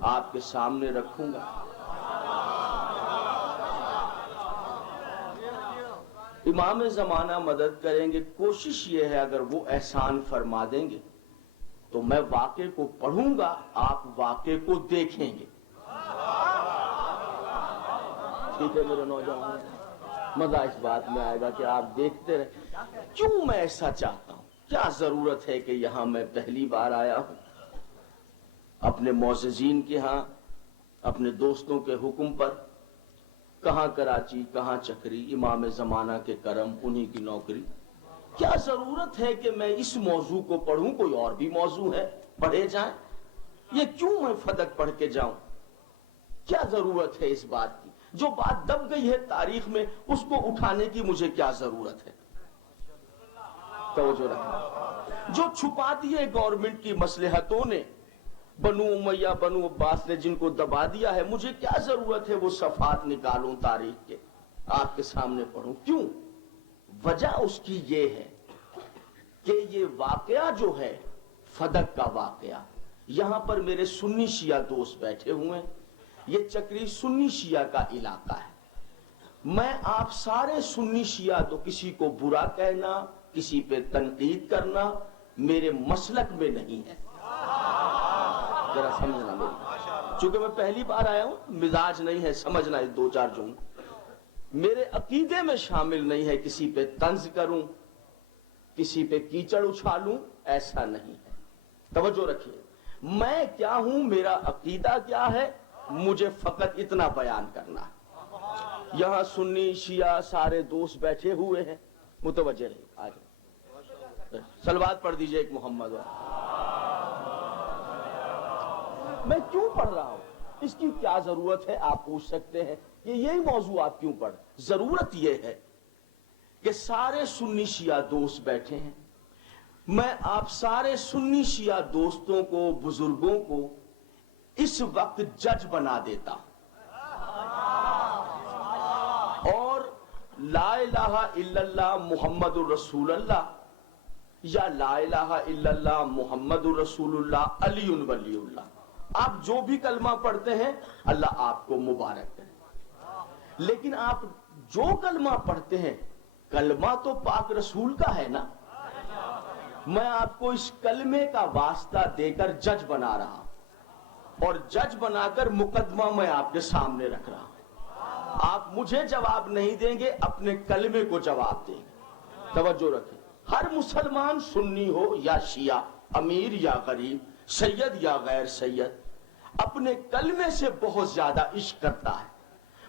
آپ کے سامنے رکھوں گا۔ امام زمانہ مدد کریں گے، کوشش یہ ہے اگر وہ احسان فرما دیں گے تو میں واقعے کو پڑھوں گا، آپ واقعے کو دیکھیں گے۔ ٹھیک ہے میرے نوجوان، مزہ اس بات میں آئے گا کہ آپ دیکھتے رہیں۔ کیوں میں ایسا چاہتا ہوں؟ کیا ضرورت ہے کہ یہاں میں پہلی بار آیا ہوں؟ اپنے معززین کے ہاں، اپنے دوستوں کے حکم پر، کہاں کراچی، کہاں چکری، امام زمانہ کے کرم، انہی کی نوکری۔ کیا ضرورت ہے کہ میں اس موضوع کو پڑھوں؟ کوئی اور بھی موضوع ہے، پڑھے جائیں۔ یہ کیوں میں فدق پڑھ کے جاؤں؟ کیا ضرورت ہے اس بات کی؟ جو بات دب گئی ہے تاریخ میں، اس کو اٹھانے کی مجھے کیا ضرورت ہے؟ توجہ رکھیں۔ جو چھپا دیے گورنمنٹ کی مصلحتوں نے، بنو امیہ بنو عباس نے جن کو دبا دیا ہے، مجھے کیا ضرورت ہے وہ صفحات نکالوں تاریخ کے، آپ کے سامنے پڑھوں؟ کیوں؟ وجہ اس کی یہ ہے کہ یہ واقعہ جو ہے فدق کا واقعہ، یہاں پر میرے سنی شیعہ دوست بیٹھے ہوئے ہیں، یہ چکری سنی شیعہ کا علاقہ ہے۔ میں آپ سارے سنی شیعہ تو کسی کو برا کہنا، کسی پہ تنقید کرنا میرے مسلک میں نہیں ہے، ذرا سمجھنا میری، چونکہ میں پہلی بار آیا ہوں، مزاج نہیں ہے سمجھنا اس دو چار جملے، میرے عقیدے میں شامل نہیں ہے کسی پہ طنز کروں، کسی پہ کیچڑ اچھالوں، ایسا نہیں ہے۔ توجہ رکھیے، میں کیا ہوں، میرا عقیدہ کیا ہے، مجھے فقط اتنا بیان کرنا ہے۔ یہاں سنی شیعہ سارے دوست بیٹھے ہوئے ہیں، متوجہ رہیے، آج صلوات پڑھ دیجئے ایک محمد۔ میں کیوں پڑھ رہا ہوں، اس کی کیا ضرورت ہے؟ آپ پوچھ سکتے ہیں کہ یہی موضوع آپ کیوں پڑھ؟ ضرورت یہ ہے کہ سارے سنی شیعہ دوست بیٹھے ہیں، میں آپ سارے سنی شیعہ دوستوں کو، بزرگوں کو اس وقت جج بنا دیتا ہوں، اور لا الہ الا اللہ محمد الرسول اللہ یا لا الہ الا اللہ محمد الرسول اللہ علی ولی اللہ، آپ جو بھی کلمہ پڑھتے ہیں اللہ آپ کو مبارک کرے، لیکن آپ جو کلمہ پڑھتے ہیں کلمہ تو پاک رسول کا ہے نا۔ میں آپ کو اس کلمے کا واسطہ دے کر جج بنا رہا ہوں، اور جج بنا کر مقدمہ میں آپ کے سامنے رکھ رہا ہوں۔ آپ مجھے جواب نہیں دیں گے، اپنے کلمے کو جواب دیں گے۔ توجہ رکھیں، ہر مسلمان سنی ہو یا شیعہ، امیر یا غریب، سید یا غیر سید، اپنے کلمے سے بہت زیادہ عشق کرتا ہے۔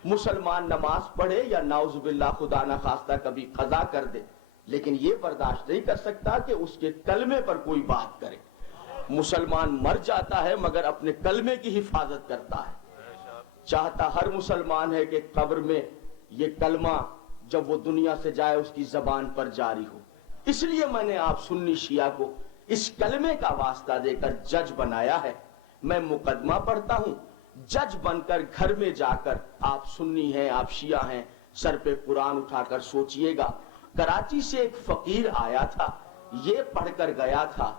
مسلمان نماز پڑھے یا نعوذ باللہ خدا نہ خواستہ کبھی قضا کر دے، لیکن یہ برداشت نہیں کر سکتا کہ اس کے کلمے پر کوئی بات کرے۔ مسلمان مر جاتا ہے مگر اپنے کلمے کی حفاظت کرتا ہے۔ چاہتا ہر مسلمان ہے کہ قبر میں یہ کلمہ جب وہ دنیا سے جائے اس کی زبان پر جاری ہو۔ اس لیے میں نے آپ سنی شیعہ کو اس کلمے کا واسطہ دے کر جج بنایا ہے۔ میں مقدمہ پڑھتا ہوں، جج بن کر گھر میں جا کر، آپ سنی ہیں، آپ شیعہ ہیں، سر پہ قرآن اٹھا کر سوچئے گا، کراچی سے ایک فقیر آیا تھا، یہ پڑھ کر گیا تھا،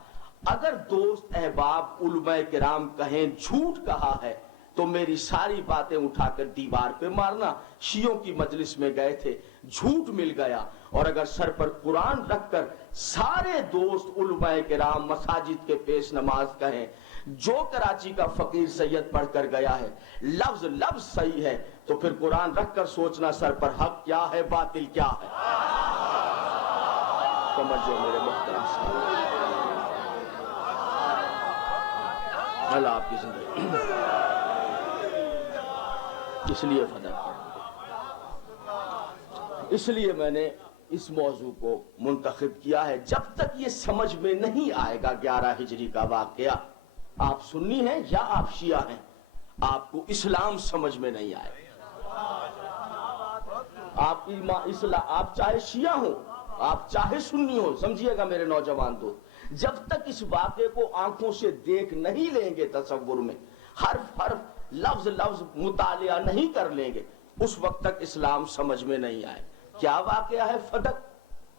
اگر دوست احباب علماء کرام کہیں جھوٹ کہا ہے تو میری ساری باتیں اٹھا کر دیوار پہ مارنا۔ شیعوں کی مجلس میں گئے تھے، جھوٹ مل گیا، اور اگر سر پر قرآن رکھ کر سارے دوست علماء کرام مساجد کے پیش نماز کہیں جو کراچی کا فقیر سید پڑھ کر گیا ہے لفظ لفظ صحیح ہے، تو پھر قرآن رکھ کر سوچنا سر پر حق کیا ہے، باطل کیا ہے۔ سمجھو میرے محترم صاحب، اللہ آپ کی زندگی۔ اس لیے فدق، اس لیے میں نے اس موضوع کو منتخب کیا ہے۔ جب تک یہ سمجھ میں نہیں آئے گا 11 ہجری کا واقعہ، آپ سنی ہیں یا آپ شیعہ ہیں، آپ کو اسلام سمجھ میں نہیں آئے گا۔ آپ چاہے شیعہ ہوں، آپ چاہے سنی ہوں، سمجھیے گا میرے نوجوان دوست، جب تک اس واقعے کو آنکھوں سے دیکھ نہیں لیں گے، تصور میں حرف حرف لفظ لفظ مطالعہ نہیں کر لیں گے، اس وقت تک اسلام سمجھ میں نہیں آئے۔ کیا واقعہ ہے فدق؟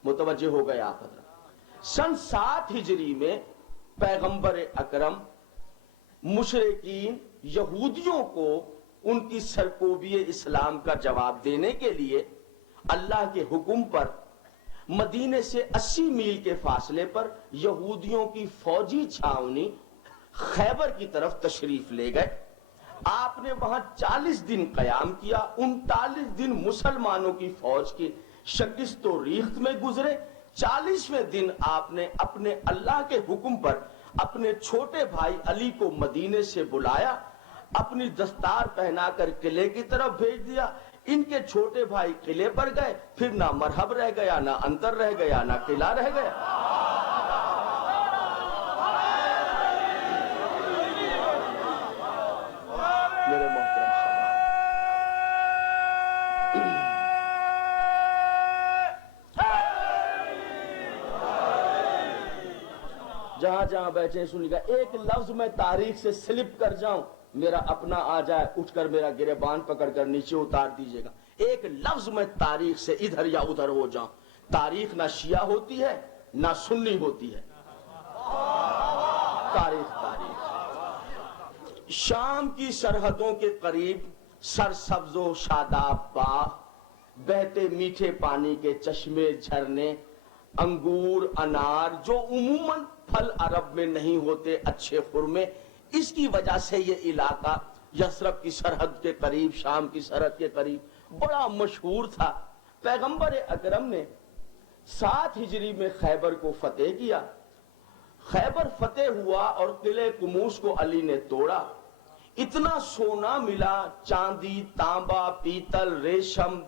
متوجہ ہو گئے آپ حضرات؟ سن 7 ہجری میں پیغمبر اکرم مشرکین یہودیوں کو ان کی سرکوبی اسلام کا جواب دینے کے لیے اللہ کے حکم پر مدینے سے 80 میل کے فاصلے پر یہودیوں کی فوجی چھاونی خیبر کی طرف تشریف لے گئے. آپ نے وہاں 40 دن قیام کیا. 39 دن مسلمانوں کی فوج کی شکست و ریخت میں گزرے. 40ویں دن آپ نے اپنے اللہ کے حکم پر اپنے چھوٹے بھائی علی کو مدینے سے بلایا, اپنی دستار پہنا کر قلعے کی طرف بھیج دیا. ان کے چھوٹے بھائی قلعے پر گئے, پھر نہ مرحب رہ گیا, نہ انتر رہ گیا, نہ قلعہ رہ گیا. میرے محترم جہاں جہاں بیٹھے سنیے گا, ایک لفظ میں تاریخ سے سلپ کر جاؤں, میرا اپنا آ جائے, اٹھ کر میرا گریبان پکڑ کر نیچے اتار دیجیے گا. ایک لفظ میں تاریخ سے ادھر یا ادھر ہو جاؤں. تاریخ نہ شیعہ ہوتی ہے نہ سنی ہوتی ہے. تاریخ شام کی سرحدوں کے قریب سرسبز و شاداب باغ, بہتے میٹھے پانی کے چشمے جھرنے, انگور انار جو عموماً پھل عرب میں نہیں ہوتے, اچھے خرمے. اس کی وجہ سے یہ علاقہ یثرب کی سرحد کے قریب, شام کی سرحد کے قریب بڑا مشہور تھا. پیغمبر اکرم نے 7 ہجری میں خیبر کو فتح کیا. خیبر فتح ہوا اور قلعہ کموس کو علی نے توڑا. اتنا سونا ملا, چاندی, تانبا, پیتل, ریشم,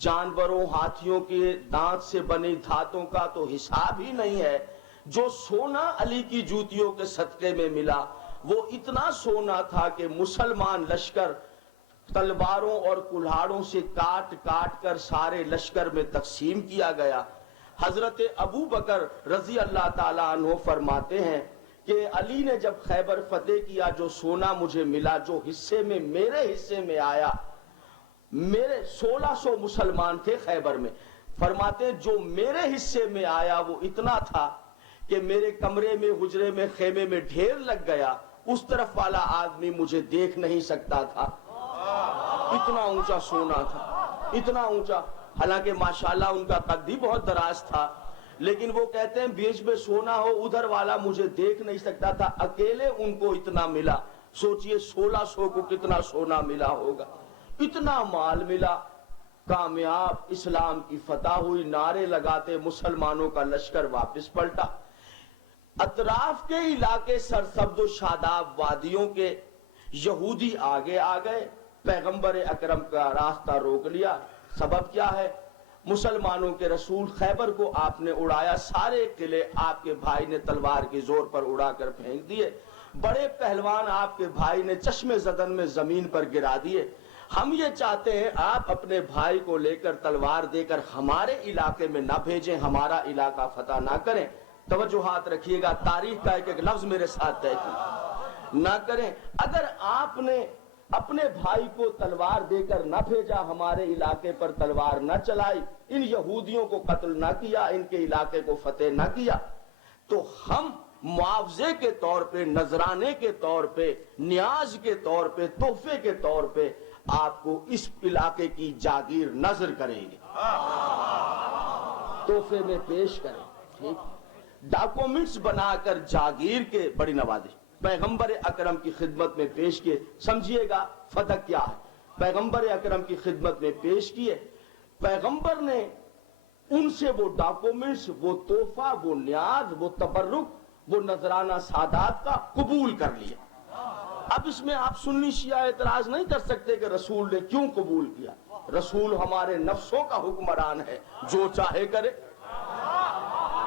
جانوروں, ہاتھیوں کے دانت سے بنی دھاتوں کا تو حساب ہی نہیں ہے. جو سونا علی کی جوتیوں کے صدقے میں ملا وہ اتنا سونا تھا کہ مسلمان لشکر تلواروں اور کلہاڑوں سے کاٹ کاٹ کر سارے لشکر میں تقسیم کیا گیا. حضرت ابو بکر رضی اللہ تعالیٰ عنہ فرماتے ہیں کہ علی نے جب خیبر فتح کیا, جو سونا مجھے ملا, جو حصے میں میرے حصے میں آیا, میرے 1600 مسلمان تھے خیبر میں, فرماتے ہیں جو میرے حصے میں آیا وہ اتنا تھا کہ میرے کمرے میں, حجرے میں, خیمے میں ڈھیر لگ گیا. اس طرف والا آدمی مجھے دیکھ نہیں سکتا تھا, اتنا اونچا سونا تھا, اتنا اونچا. حالانکہ ماشاءاللہ ان کا قد بھی بہت دراز تھا, لیکن وہ کہتے ہیں بیچ میں سونا ہو, ادھر والا مجھے دیکھ نہیں سکتا تھا, اکیلے ان کو اتنا ملا. سوچئے 1600 کو کتنا سونا ملا ہوگا. اتنا مال ملا. کامیاب, اسلام کی فتح ہوئی, نعرے لگاتے مسلمانوں کا لشکر واپس پلٹا. اطراف کے علاقے سرسبز و شاداب وادیوں کے یہودی آگے آ گئے, پیغمبر اکرم کا راستہ روک لیا. سبب کیا ہے؟ مسلمانوں کے رسول خیبر کو آپ نے اڑایا, سارے قلعے آپ کے بھائی نے تلوار کے زور پر اڑا کر پھینک دیے. بڑے پہلوان آپ کے بھائی نے چشمے زدن میں زمین پر گرا دیے. ہم یہ چاہتے ہیں آپ اپنے بھائی کو لے کر تلوار دے کر ہمارے علاقے میں نہ بھیجیں, ہمارا علاقہ فتح نہ کریں. توجہات رکھیے گا, تاریخ کا ایک ایک لفظ میرے ساتھ طے نہ کریں. اگر آپ نے اپنے بھائی کو تلوار دے کر نہ بھیجا, ہمارے علاقے پر تلوار نہ چلائی, ان یہودیوں کو قتل نہ کیا, ان کے علاقے کو فتح نہ کیا, تو ہم معاوضے کے طور پہ, نذرانے کے طور پہ, نیاز کے طور پہ, تحفے کے طور پہ آپ کو اس علاقے کی جاگیر نذر کریں گے, تحفے میں پیش کریں. ٹھیک, ڈاکومنٹس بنا کر جاگیر کے بڑی نوازش پیغمبر اکرم کی خدمت میں پیش کیے. سمجھیے گا فتح کیا ہے. پیغمبر اکرم کی خدمت میں پیش کیے, پیغمبر نے ان سے وہ ڈاکومنٹس, وہ تحفہ, وہ نیاز, وہ تبرک, وہ نذرانہ سادات کا قبول کر لیا. اب اس میں آپ سنی شیعہ اعتراض نہیں کر سکتے کہ رسول نے کیوں قبول کیا. رسول ہمارے نفسوں کا حکمران ہے, جو چاہے کرے.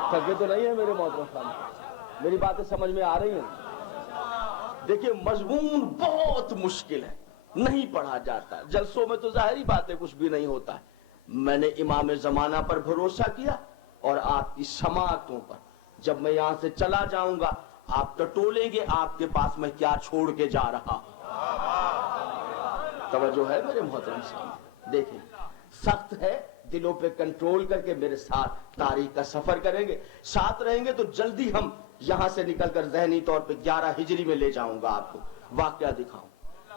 تھکے تو نہیں ہے میرے محترم صاحب؟ میری باتیں سمجھ میں آ رہی ہیں؟ دیکھیں مضمون بہت مشکل ہے, نہیں پڑھا جاتا. جلسوں میں تو ظاہری باتیں کچھ بھی نہیں ہوتا ہے. میں نے امام زمانہ پر بھروسہ کیا اور آپ کی سماعتوں پر. جب میں یہاں سے چلا جاؤں گا آپ ٹٹولیں گے آپ کے پاس میں کیا چھوڑ کے جا رہا. توجہ ہے میرے محترم صاحب؟ دیکھیں سخت ہے, دلوں پہ کنٹرول کر کے میرے ساتھ تاریخ کا سفر کریں گے, ساتھ رہیں گے تو جلدی ہم یہاں سے نکل کر ذہنی طور پہ 11 ہجری میں لے جاؤں گا, آپ کو واقعہ دکھاؤں.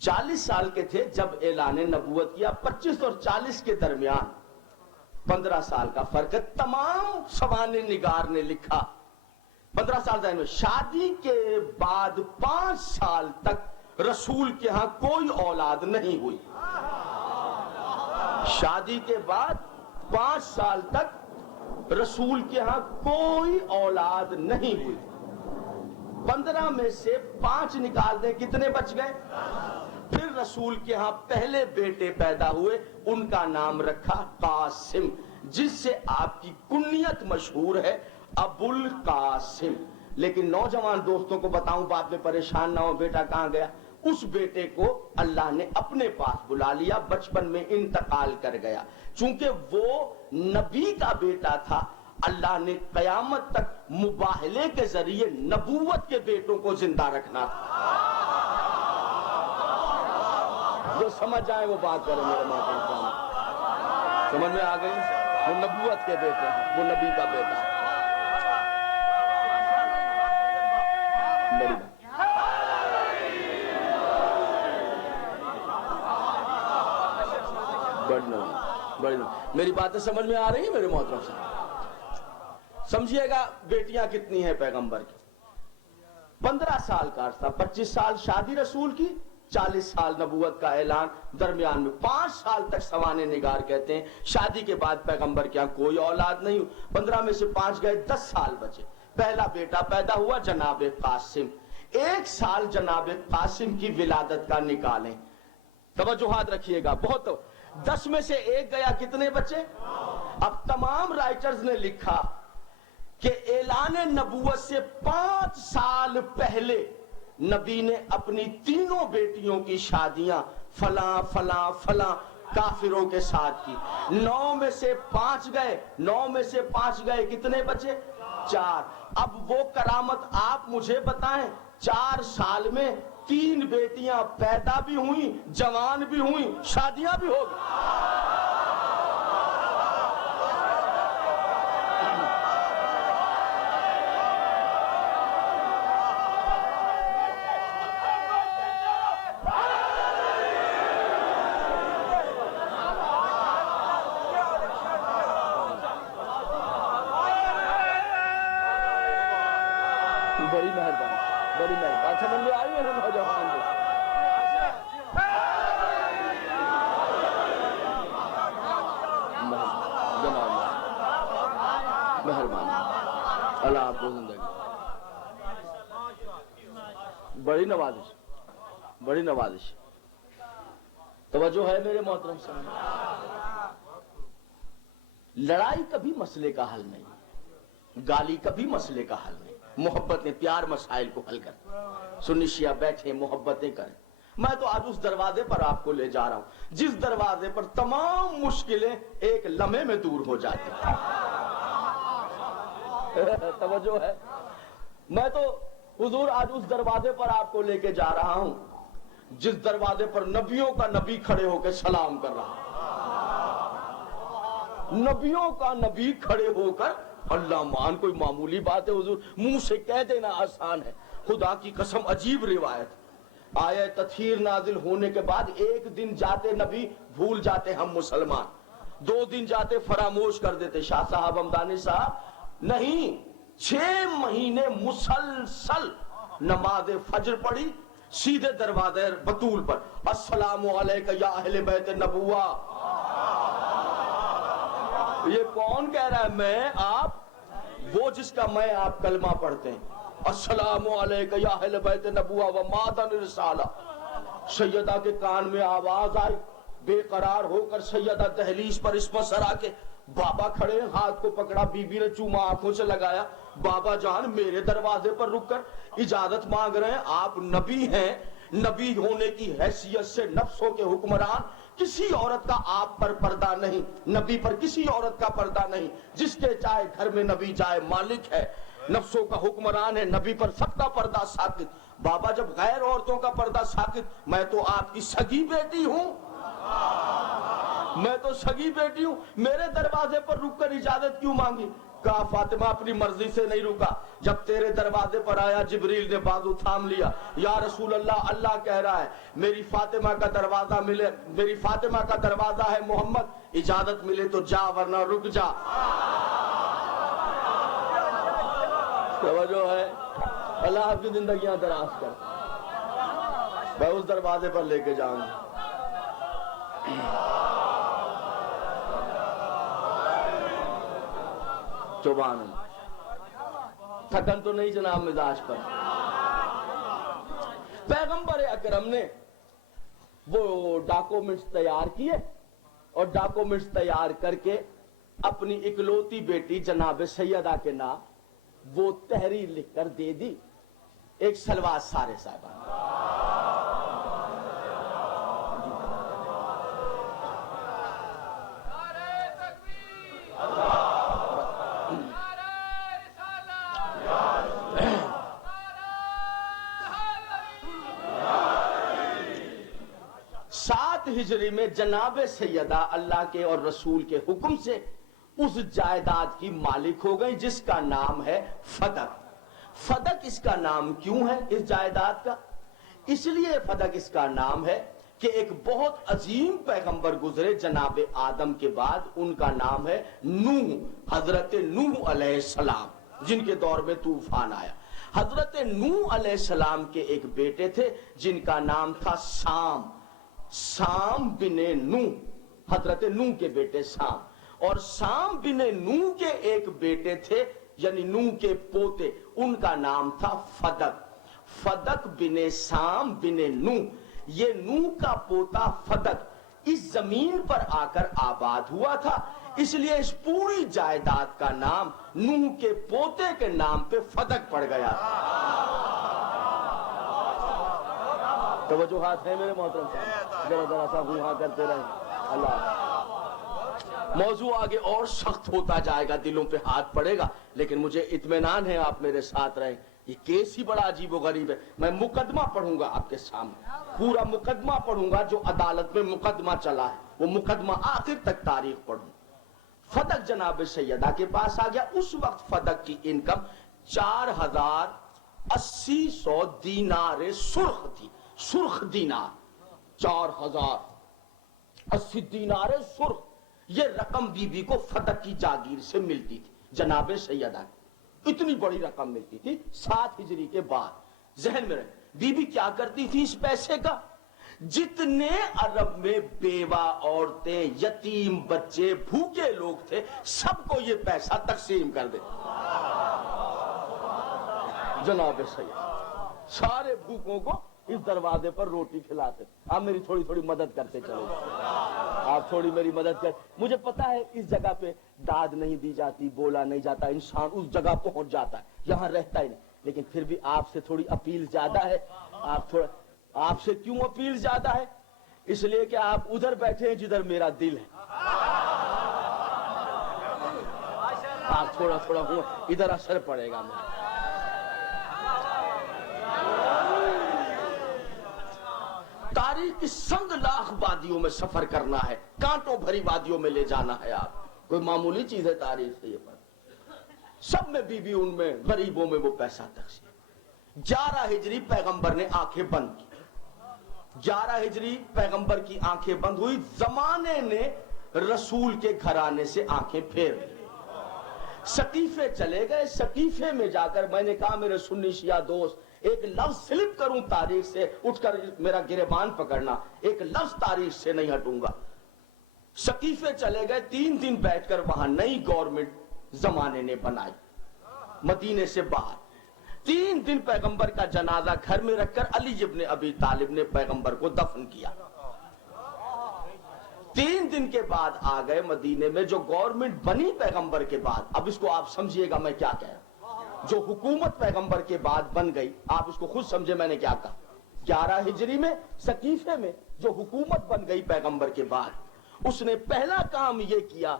40 سال کے تھے جب اعلان نبوت کیا. 25 اور 40 کے درمیان 15 سال کا فرق ہے. تمام سوانح نگار نے لکھا 15 سال ذہن میں. شادی کے بعد 5 سال تک رسول کے ہاں کوئی اولاد نہیں ہوئی. شادی کے بعد 5 سال تک رسول کے ہاں کوئی اولاد نہیں ہوئی. 15 میں سے 5 نکال دیں کتنے بچ گئے؟ پھر رسول کے ہاں پہلے بیٹے پیدا ہوئے, ان کا نام رکھا قاسم, جس سے آپ کی کنیت مشہور ہے ابو القاسم. لیکن نوجوان دوستوں کو بتاؤں, بعد میں پریشان نہ ہو بیٹا کہاں گیا. اس بیٹے کو اللہ نے اپنے پاس بلا لیا, بچپن میں انتقال کر گیا. چونکہ وہ نبی کا بیٹا تھا, اللہ نے قیامت تک مباہلے کے ذریعے نبوت کے بیٹوں کو زندہ رکھنا تھا. جو سمجھ جائے وہ بات کریں میرے محترم, سمجھ میں آ گئی. وہ نبوت کے بیٹے ہیں, وہ نبی کا بیٹا. بڑی میری باتیں سمجھ میں آ رہی ہیں میرے محترم سے؟ سمجھیے گا بیٹیاں کتنی ہیں پیغمبر کی. 15 سال کا عرصہ, 25 سال شادی رسول کی, 40 سال نبوت کا اعلان, درمیان میں 5 سال تک سوانح نگار کہتے ہیں شادی کے بعد پیغمبر کے ہاں کوئی اولاد نہیں. 15 میں سے 5 گئے, 10 سال بچے. پہلا بیٹا پیدا ہوا جناب قاسم. 1 سال جناب قاسم کی ولادت کا نکالیں, توجہات رکھیے گا بہت. 10 میں سے 1 گیا, کتنے بچے؟ اب تمام رائٹرز نے لکھا کہ اعلان نبوت سے 5 سال پہلے نبی نے اپنی تینوں بیٹیوں کی شادیاں فلاں فلاں فلاں کافروں کے ساتھ کی. 9 میں سے 5 گئے, 9 میں سے 5 گئے, کتنے بچے؟ 4. اب وہ کرامت آپ مجھے بتائیں, 4 سال میں 3 بیٹیاں پیدا بھی ہوئیں, جوان بھی ہوئیں, شادیاں بھی ہو گئی. بڑی مہربانی, بڑی مہربانی. سمجھ میں آئی ہے نوجوان کو؟ مہربانی, اللہ آپ کو زندگی. بڑی نوازش, بڑی نوازش. توجہ ہے میرے محترم سے؟ لڑائی کبھی مسئلے کا حل نہیں, گالی کبھی مسئلے کا حل نہیں. محبت نے پیار مسائل کو حل کر. سنی شیعہ بیٹھے محبتیں کریں. میں تو آج اس دروازے پر آپ کو لے جا رہا ہوں جس دروازے پر تمام مشکلیں ایک لمحے میں دور ہو جاتی ہیں. توجہ ہے؟ میں تو حضور آج اس دروازے پر آپ کو لے کے جا رہا ہوں جس دروازے پر نبیوں کا نبی کھڑے ہو کے سلام کر رہا. نبیوں کا نبی کھڑے ہو کر اللہ مان, کوئی معمولی بات ہے حضور؟ منہ سے کہہ دینا آسان ہے, خدا کی قسم عجیب روایت. آیہ تطہیر نازل ہونے کے بعد 1 دن جاتے نبی بھول جاتے ہم مسلمان, 2 دن جاتے فراموش کر دیتے. شاہ صاحب ہمدانی صاحب نہیں, 6 مہینے مسلسل نماز فجر پڑھی, سیدھے دروازے بطول پر السلام علیکہ یا اہل بیت نبوہ. یہ کون کہہ رہا ہے؟ میں, آپ, وہ جس کا میں آپ کلمہ پڑھتے ہیں السلام علیکہ یا اہل بیت نبوہ و مادن رسالہ. سیدہ کے کان میں آواز آئی, بے قرار ہو کر سیدہ دہلیز پر اس پر سرا کے بابا کھڑے, ہاتھ کو پکڑا, بی بی نے چوما آنکھوں سے لگایا. بابا جان میرے دروازے پر رک کر اجازت مانگ رہے ہیں, آپ نبی ہیں, نبی ہونے کی حیثیت سے نفسوں کے حکمران, کسی عورت کا آپ پر پردہ نہیں, نبی پر کسی عورت کا پردہ نہیں. جس کے چاہے گھر میں نبی جائے مالک ہے, نفسوں کا حکمران ہے, نبی پر سب کا پردہ ساکت. بابا جب غیر عورتوں کا پردہ ساکت, میں تو آپ کی سگی بیٹی ہوں, میں تو سگی بیٹی ہوں, میرے دروازے پر رک کر اجازت کیوں مانگی؟ کہا فاطمہ اپنی مرضی سے نہیں رکا، جب تیرے دروازے پر آیا جبریل نے بازو تھام لیا، یا رسول اللہ، اللہ کہہ رہا ہے میری فاطمہ کا دروازہ ملے، میری فاطمہ کا دروازہ ہے محمد، اجازت ملے تو جا ورنہ رک جا۔ توجہ ہے، اللہ آپ کی زندگیاں دراز کر، میں اس دروازے پر لے کے جاؤں گا۔ سبحان اللہ، تھکن تو نہیں جناب مزاج پر؟ پیغمبر اکرم نے وہ ڈاکومنٹس تیار کیے اور ڈاکومنٹس تیار کر کے اپنی اکلوتی بیٹی جناب سیدہ کے نام وہ تحریر لکھ کر دے دی، ایک سلوات سارے صاحبان۔ ہجری میں جناب سیدہ اللہ کے اور رسول کے حکم سے اس جائیداد کی مالک ہو گئی جس کا نام ہے فدق۔ فدق اس کا نام کیوں ہے اس جائیداد کا؟ اس لیے فدق اس کا نام ہے کہ ایک بہت عظیم پیغمبر گزرے جناب آدم کے بعد، ان کا نام ہے نوح، حضرت نوح علیہ السلام، جن کے دور میں طوفان آیا۔ حضرت نوح علیہ السلام کے ایک بیٹے تھے جن کا نام تھا سام، سام بن نوح، حضرت نوح کے بیٹے سام، اور سام بن نوح کے ایک بیٹے تھے یعنی نوح کے پوتے، ان کا نام تھا فدق۔ فدق بن سام بن نوح، یہ نوح کا پوتا فدق اس زمین پر آ کر آباد ہوا تھا، اس لیے اس پوری جائیداد کا نام نوح کے پوتے کے نام پہ فدق پڑ گیا۔ توجہات ہے میرے محترم صاحب؟ ذرا ذرا سا ہاں کرتے رہیں۔ اللہ، موضوع آگے اور سخت ہوتا جائے گا، دلوں پہ ہاتھ پڑے گا، لیکن مجھے اطمینان ہے آپ میرے ساتھ رہیں۔ یہ کیس ہی بڑا عجیب و غریب ہے۔ میں مقدمہ پڑھوں گا آپ کے سامنے، پورا مقدمہ پڑھوں گا جو عدالت میں مقدمہ چلا ہے، وہ مقدمہ آخر تک تاریخ پڑھوں۔ فدق جناب سیدہ کے پاس آ گیا۔ اس وقت فدق کی انکم 4800 دینار سرخ تھی، سرخ دینار 4080 دینار سرخ، یہ رقم بی بی کو فدق کی جاگیر سے ملتی تھی، جناب سیدہ کی اتنی بڑی رقم ملتی تھی 7 ہجری کے بعد۔ ذہن میں رہے بی بی کیا کرتی تھی اس پیسے کا؟ جتنے عرب میں بیوہ عورتیں، یتیم بچے، بھوکے لوگ تھے، سب کو یہ پیسہ تقسیم کر دے۔ جناب سیدہ سارے بھوکوں کو اس دروازے پر روٹی کھلاتے۔ آپ میری تھوڑی تھوڑی مدد کرتے چلے، آپ تھوڑی میری مدد کر۔ مجھے پتا ہے اس جگہ پہ داد نہیں دی جاتی، بولا نہیں جاتا، انسان اس جگہ پہنچ جاتا ہے، یہاں رہتا ہی نہیں، لیکن پھر بھی آپ سے تھوڑی اپیل زیادہ ہے۔ آپ سے کیوں اپیل زیادہ ہے؟ اس لیے کہ آپ ادھر بیٹھے ہیں جدھر میرا دل ہے۔ آپ تھوڑا تھوڑا ہوں، ادھر اثر پڑے گا میرا۔ تاریخ کی سنگ لاخ وادیوں میں سفر کرنا ہے، کانٹوں بھری وادیوں میں لے جانا ہے آپ، کوئی معمولی چیز ہے تاریخ سے یہ پر۔ سب میں بی بی، ان میں غریبوں میں وہ پیسہ تقسیم۔ 11 ہجری پیغمبر نے آنکھیں بند کی، 11 ہجری پیغمبر کی آنکھیں بند ہوئی، زمانے نے رسول کے گھرانے سے آنکھیں پھیر لی۔ سقیفے چلے گئے، سقیفے میں جا کر میں نے کہا میرے سنی شیعہ دوست، ایک لفظ سلپ کروں تاریخ سے، اٹھ کر میرا گریبان پکڑنا، ایک لفظ تاریخ سے نہیں ہٹوں گا۔ سقیفے چلے گئے، 3 دن بیٹھ کر وہاں نئی گورنمنٹ زمانے نے بنائی مدینے سے باہر۔ 3 دن پیغمبر کا جنازہ گھر میں رکھ کر علی ابن ابی طالب نے پیغمبر کو دفن کیا۔ 3 دن کے بعد آ گئے مدینے میں جو گورنمنٹ بنی پیغمبر کے بعد۔ اب اس کو آپ سمجھیے گا میں کیا کہہ رہا ہوں۔ جو حکومت پیغمبر کے بعد بن گئی، آپ اس کو خود سمجھے میں نے کیا کہا۔ 11 ہجری میں سقیفے میں جو حکومت بن گئی پیغمبر کے بعد، اس نے پہلا کام یہ کیا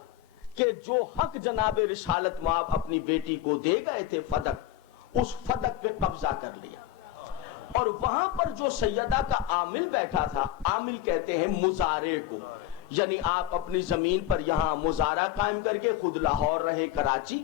کہ جو حق جناب رسالت مآب اپنی بیٹی کو دے گئے تھے فدق، اس فدق پہ قبضہ کر لیا، اور وہاں پر جو سیدہ کا عامل بیٹھا تھا، عامل کہتے ہیں مزارے کو، یعنی آپ اپنی زمین پر یہاں مزارہ قائم کر کے خود لاہور رہے کراچی،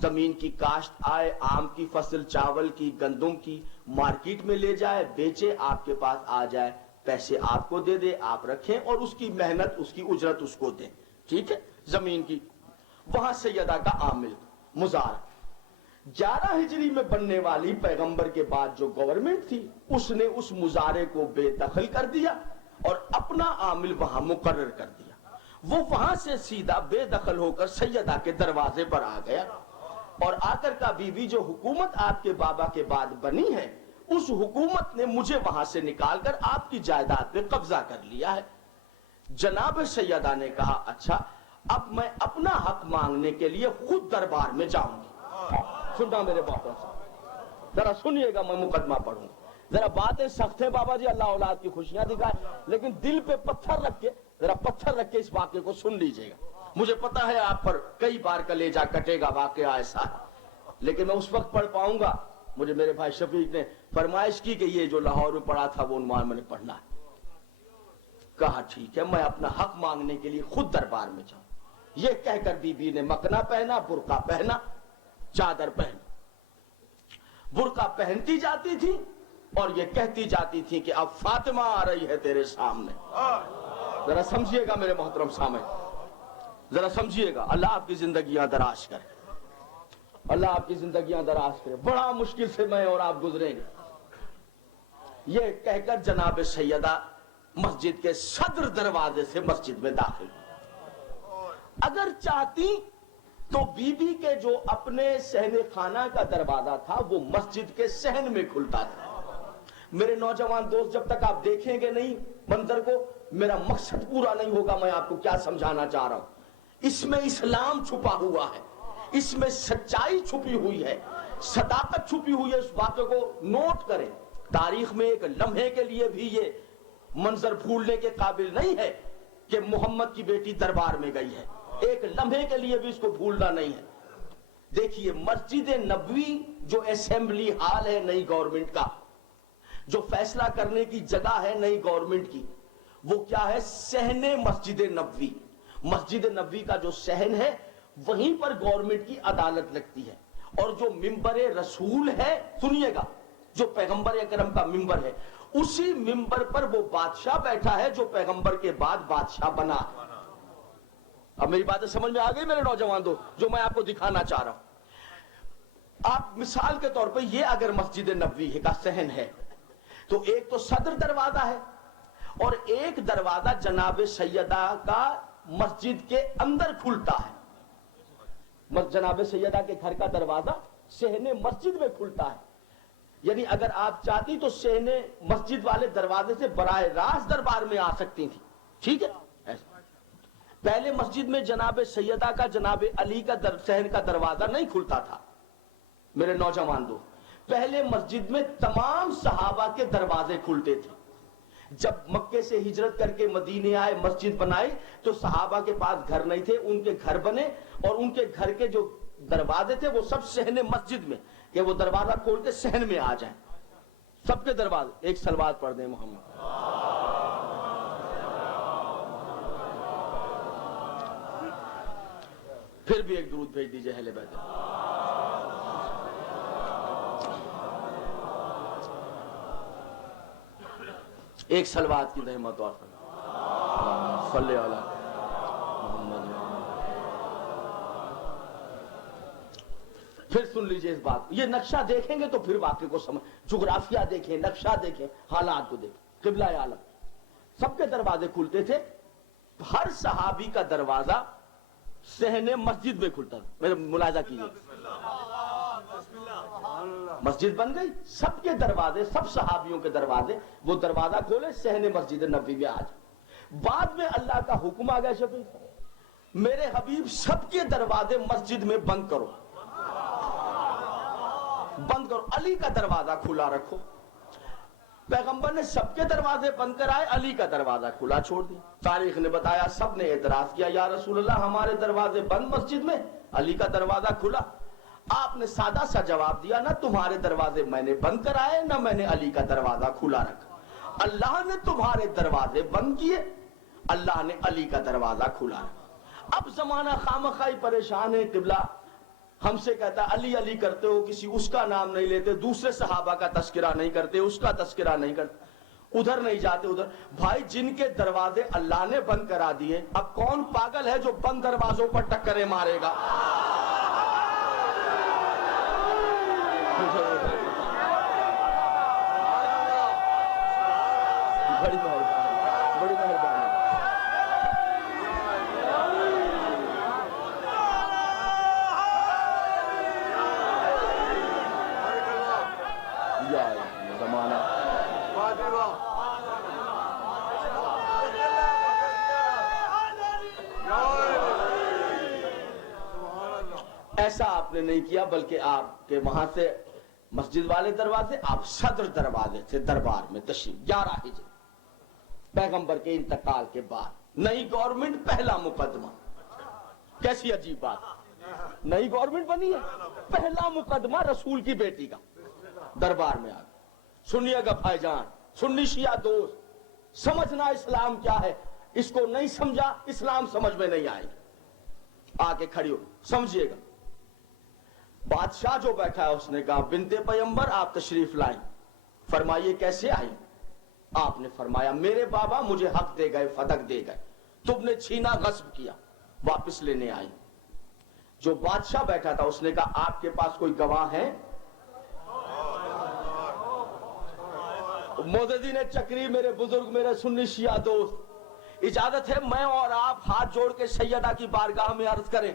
زمین کی کاشت آئے، آم کی فصل، چاول کی، گندم کی، مارکیٹ میں لے جائے، بیچے، آپ کے پاس آ جائے، پیسے آپ کو دے دے، آپ رکھیں اور اس کی محنت، اس کی اجرت اس کو دیں، ٹھیک ہے، زمین کی۔ وہاں سیدہ کا عامل مزار 11 ہجری میں بننے والی پیغمبر کے بعد جو گورنمنٹ تھی، اس نے اس مزارے کو بے دخل کر دیا اور اپنا عامل وہاں مقرر کر دیا۔ وہ وہاں سے سیدھا بے دخل ہو کر سیدہ کے دروازے پر آ گیا اور آ کر کا بی بی جو حکومت آپ کے بابا کے بعد بنی ہے، اس حکومت نے مجھے وہاں سے نکال کر آپ کی جائیداد پہ قبضہ کر لیا ہے۔ جناب سیدہ نے کہا اچھا اب میں اپنا حق مانگنے کے لیے خود دربار میں جاؤں گی۔ سننا میرے بابا صاحب، ذرا سنیے گا، میں مقدمہ پڑھوں، ذرا باتیں سخت ہیں بابا جی، اللہ اولاد کی خوشیاں دکھائے، لیکن دل پہ پتھر رکھ کے، ذرا پتھر رکھ کے اس واقعے کو سن لیجئے گا۔ مجھے پتا ہے آپ پر کئی بار کلیجہ کٹے گا، واقعہ ایسا ہے، لیکن میں اس وقت پڑھ پاؤں گا۔ مجھے میرے بھائی شفیق نے فرمائش کی کہ یہ جو لاہور میں پڑھا تھا وہ عنوان میں نے پڑھنا ہے۔ کہا ٹھیک ہے، میں اپنا حق مانگنے کے لیے خود دربار میں جاؤں۔ یہ کہہ کر بی بی نے مکنا پہنا، برقع پہنا، چادر پہنی، برقع پہنتی جاتی تھی اور یہ کہتی جاتی تھی کہ اب فاطمہ آ رہی ہے تیرے سامنے۔ ذرا سمجھیے گا میرے محترم سامنے، ذرا سمجھیے گا، اللہ آپ کی زندگیاں دراز کرے، اللہ آپ کی زندگیاں دراز کرے، بڑا مشکل سے میں اور آپ گزریں گے۔ یہ کہہ کر جناب سیدہ مسجد کے صدر دروازے سے مسجد میں داخل ہوئی۔ اگر چاہتی تو بی بی کے جو اپنے صحن خانہ کا دروازہ تھا وہ مسجد کے صحن میں کھلتا تھا۔ میرے نوجوان دوست، جب تک آپ دیکھیں گے نہیں منظر کو، میرا مقصد پورا نہیں ہوگا۔ میں آپ کو کیا سمجھانا چاہ رہا ہوں، اس میں اسلام چھپا ہوا ہے، اس میں سچائی چھپی ہوئی ہے، صداقت چھپی ہوئی ہے۔ اس واقعے کو نوٹ کریں، تاریخ میں ایک لمحے کے لیے بھی یہ منظر بھولنے کے قابل نہیں ہے کہ محمد کی بیٹی دربار میں گئی ہے، ایک لمحے کے لیے بھی اس کو بھولنا نہیں ہے۔ دیکھیے مسجد نبوی جو اسمبلی ہال ہے نئی گورنمنٹ کا، جو فیصلہ کرنے کی جگہ ہے نئی گورنمنٹ کی، وہ کیا ہے؟ صحن مسجد نبوی۔ مسجد نبوی کا جو صحن ہے وہیں پر گورنمنٹ کی عدالت لگتی ہے، اور جو ممبر رسول ہے، سنیے گا، جو پیغمبر اکرم کا ممبر ہے، اسی ممبر پر وہ بادشاہ بیٹھا ہے جو پیغمبر کے بعد بادشاہ بنا ہے۔ اب میری باتیں سمجھ میں آ گئی میرے نوجوان دوست، جو میں آپ کو دکھانا چاہ رہا ہوں۔ آپ مثال کے طور پہ یہ اگر مسجد نبوی کا صحن ہے تو ایک تو صدر دروازہ ہے اور ایک دروازہ جناب سیدہ کا مسجد کے اندر کھلتا ہے۔ جناب سیدہ کے گھر کا دروازہ صحن مسجد میں کھلتا ہے، یعنی اگر آپ چاہتی تو صحن مسجد والے دروازے سے براہ راست دربار میں آ سکتی تھی، ٹھیک ہے۔ پہلے مسجد میں جناب سیدہ کا جناب علی کا صحن کا دروازہ نہیں کھلتا تھا میرے نوجوان دوست، پہلے مسجد میں تمام صحابہ کے دروازے کھلتے تھے۔ جب مکے سے ہجرت کر کے مدینے آئے، مسجد بنائی، تو صحابہ کے پاس گھر نہیں تھے، ان کے گھر بنے، اور ان کے گھر کے جو دروازے تھے وہ سب صحن مسجد میں، کہ وہ دروازہ کھول کے صحن میں آ جائیں، سب کے دروازے۔ ایک صلوات پڑھ دیں محمد۔ پھر بھی ایک درود بھیج دیجئے اہل بیت۔ ایک صلوات کی رحمت اور صلی علی محمد۔ پھر سن لیجئے اس بات کو، یہ نقشہ دیکھیں گے تو پھر واقعے کو سمجھ، جغرافیہ دیکھیں، نقشہ دیکھیں، حالات کو دیکھیں۔ قبلہ عالم سب کے دروازے کھلتے تھے، ہر صحابی کا دروازہ صحن مسجد میں کھلتا تھا۔ میرے ملاحظہ کیجیے، مسجد بن گئی، سب کے دروازے، سب صحابیوں کے دروازے، وہ دروازہ کھولے، صحن مسجد نبوی میں آ جائے۔ بعد میں اللہ کا حکم آ گیا، شفیق میرے حبیب سب کے دروازے مسجد میں بند کرو، بند کرو، علی کا دروازہ کھلا رکھو۔ پیغمبر نے سب کے دروازے بند کرائے، علی کا دروازہ کھلا چھوڑ دیا۔ تاریخ نے بتایا سب نے اعتراض کیا، یا رسول اللہ ہمارے دروازے بند مسجد میں، علی کا دروازہ کھلا۔ آپ نے سادہ سا جواب دیا، نہ تمہارے دروازے میں نے بند کرائے، نہ میں نے علی کا دروازہ کھلا رکھا، اللہ نے تمہارے دروازے بند کیے، اللہ نے علی کا دروازہ کھلا رکھا۔ اب زمانہ خامخواہ پریشان ہے، قبلہ ہم سے کہتا ہے علی علی کرتے ہو، کسی اس کا نام نہیں لیتے، دوسرے صحابہ کا تذکرہ نہیں کرتے، اس کا تذکرہ نہیں کرتے، ادھر نہیں جاتے ادھر. بھائی جن کے دروازے اللہ نے بند کرا دیے، اب کون پاگل ہے جو بند دروازوں پر ٹکرے مارے گا؟ بڑی مہربانی، بڑی مہربانی. زمانہ ایسا آپ نے نہیں کیا، بلکہ آپ کے وہاں سے مسجد والے دروازے، آپ صدر دروازے سے دربار میں تشریف. 11 ہجری پیغمبر کے انتقال کے بعد نئی گورنمنٹ، پہلا مقدمہ. کیسی عجیب بات، نئی گورنمنٹ بنی ہے، پہلا مقدمہ رسول کی بیٹی کا دربار میں آ گیا. سنیے گا بھائی جان، سنی شیعہ دوست، سمجھنا اسلام کیا ہے. اس کو نہیں سمجھا اسلام سمجھ میں نہیں آئے. آ کے کھڑی ہو سمجھیے گا. بادشاہ جو بیٹھا ہے اس نے کہا بنت پیغمبر آپ تشریف لائیں. فرمائیے کیسے آئی؟ آپ نے فرمایا میرے بابا مجھے حق دے گئے، فدق دے گئے، تم نے چھینا، غصب کیا، واپس لینے آئی. جو بادشاہ بیٹھا تھا اس نے کہا آپ کے پاس کوئی گواہ ہے؟ معززین چکری، میرے بزرگ، میرے سنی شیعہ دوست، اجازت ہے میں اور آپ ہاتھ جوڑ کے سیدہ کی بارگاہ میں عرض کریں؟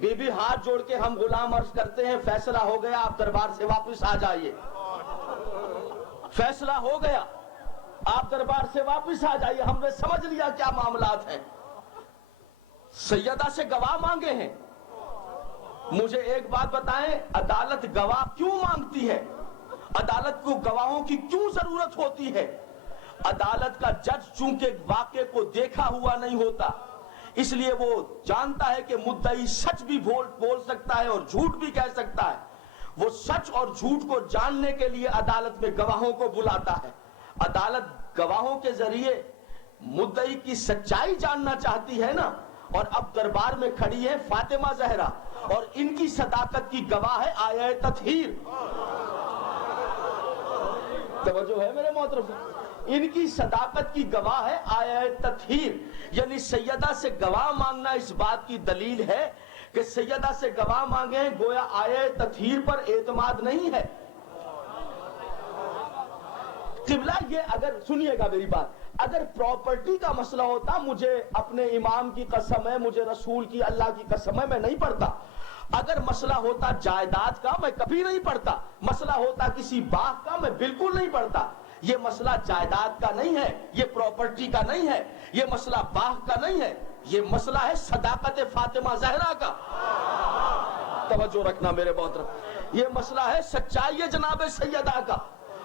بی بی ہاتھ جوڑ کے ہم غلام عرض کرتے ہیں فیصلہ ہو گیا، آپ دربار سے واپس آ جائیے. فیصلہ ہو گیا، آپ دربار سے واپس آ جائیے، ہم نے سمجھ لیا کیا معاملات ہیں. سیدہ سے گواہ مانگے ہیں. مجھے ایک بات بتائیں، عدالت گواہ کیوں مانگتی ہے؟ عدالت کو گواہوں کی کیوں ضرورت ہوتی ہے؟ عدالت کا جج چونکہ واقعے کو دیکھا ہوا نہیں ہوتا، اس لیے وہ جانتا ہے کہ مدعی سچ بھی بول سکتا ہے اور جھوٹ بھی کہہ سکتا ہے. وہ سچ اور جھوٹ کو جاننے کے لیے عدالت میں گواہوں کو بلاتا ہے. عدالت گواہوں کے ذریعے مدعی کی سچائی جاننا چاہتی ہے نا. اور اب دربار میں کھڑی ہے فاطمہ زہرا، اور ان کی صداقت کی گواہ ہے آیہ تطہیر. توجہ ہے میرے محترم؟ ان کی صداقت کی گواہ ہے آیہ تطہیر. یعنی سیدہ سے گواہ مانگنا اس بات کی دلیل ہے کہ سیدہ سے گواہ مانگے گویا آیہ تطہیر پر اعتماد نہیں ہے. قبلہ یہ اگر سنیے گا میری بات، اگر پراپرٹی کا مسئلہ ہوتا، مجھے اپنے امام کی قسم ہے، مجھے رسول کی اللہ کی قسم ہے، میں نہیں پڑھتا. اگر مسئلہ ہوتا جائیداد کا میں کبھی نہیں پڑھتا. مسئلہ ہوتا کسی باغ کا میں بالکل نہیں پڑھتا. یہ مسئلہ جائیداد کا نہیں ہے، یہ پراپرٹی کا نہیں ہے، یہ مسئلہ باغ کا نہیں ہے، یہ مسئلہ ہے صداقت فاطمہ زہرا کا. توجہ رکھنا میرے محترم، یہ مسئلہ ہے سچائی جناب سیدہ کا،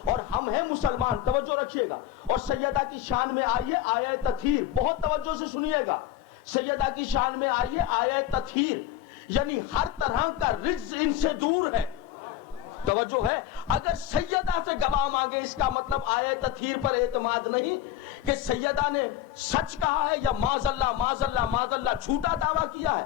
اور ہم ہیں مسلمان. توجہ رکھیے گا. اور سیدہ کی شان میں آئیے آیہ تطہیر، بہت توجہ سے سنیے گا. سیدہ کی شان میں آئیے آیہ تطہیر، یعنی ہر طرح کا رجز ان سے دور ہے. توجہ ہے. اگر سیدہ سے گواہ مانگے اس کا مطلب آیہ تطہیر پر اعتماد نہیں کہ سیدہ نے سچ کہا ہے یا معاذ اللہ جھوٹا دعویٰ کیا ہے.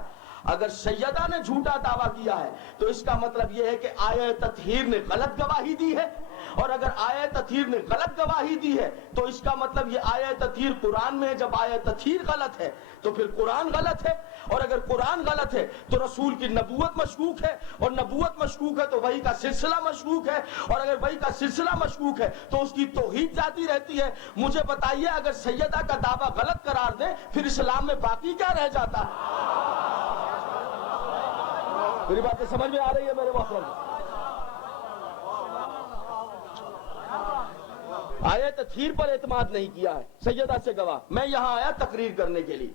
اگر سیدہ نے جھوٹا دعویٰ کیا ہے تو اس کا مطلب یہ ہے کہ آیہ تطہیر نے غلط گواہی دی ہے. اور اگر آیہ تطہیر نے غلط گواہی دی ہے تو اس کا مطلب یہ آیہ تطہیر قرآن میں ہے. جب آیہ تطہیر غلط ہے تو پھر قرآن غلط ہے، اور اگر قرآن غلط ہے تو رسول کی نبوت مشکوک ہے، اور نبوت مشکوک ہے تو وحی کا سلسلہ مشکوک ہے، اور اگر وحی کا سلسلہ مشکوک ہے تو اس کی توحید جاتی رہتی ہے. مجھے بتائیے اگر سیدہ کا دعویٰ غلط قرار دیں پھر اسلام میں باقی کیا رہ جاتا ہے؟ میری باتیں سمجھ میں آ رہی ہے میرے محترم؟ آیہ تطہیر پر اعتماد نہیں کیا ہے، سیدہ سے گواہ. میں یہاں آیا تقریر کرنے کے لیے،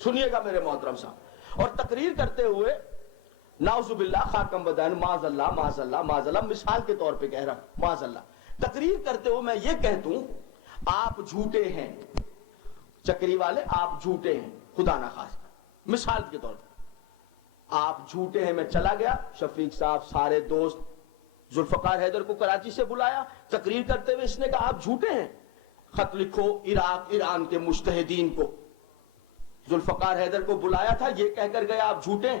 سنیے گا میرے محترم صاحب. اور تقریر کرتے ہوئے نعوذ باللہ خاکم بدن، معاذ اللہ، مثال کے طور پہ کہہ رہا ہوں، معاذ اللہ. تقریر کرتے ہوئے میں یہ کہہ دوں آپ جھوٹے ہیں، چکری والے آپ جھوٹے ہیں، خدا نہ خواستہ، مثال کے طور پہ آپ جھوٹے ہیں. میں چلا گیا، شفیق صاحب سارے دوست، ذوالفقار حیدر کو کراچی سے بلایا، تقریر کرتے ہوئے اس نے کہا آپ جھوٹے ہیں، خط لکھو عراق ایران کے مجتہدین کو. ذوالفقار حیدر کو بلایا تھا، یہ کہہ کر گیا آپ جھوٹے ہیں.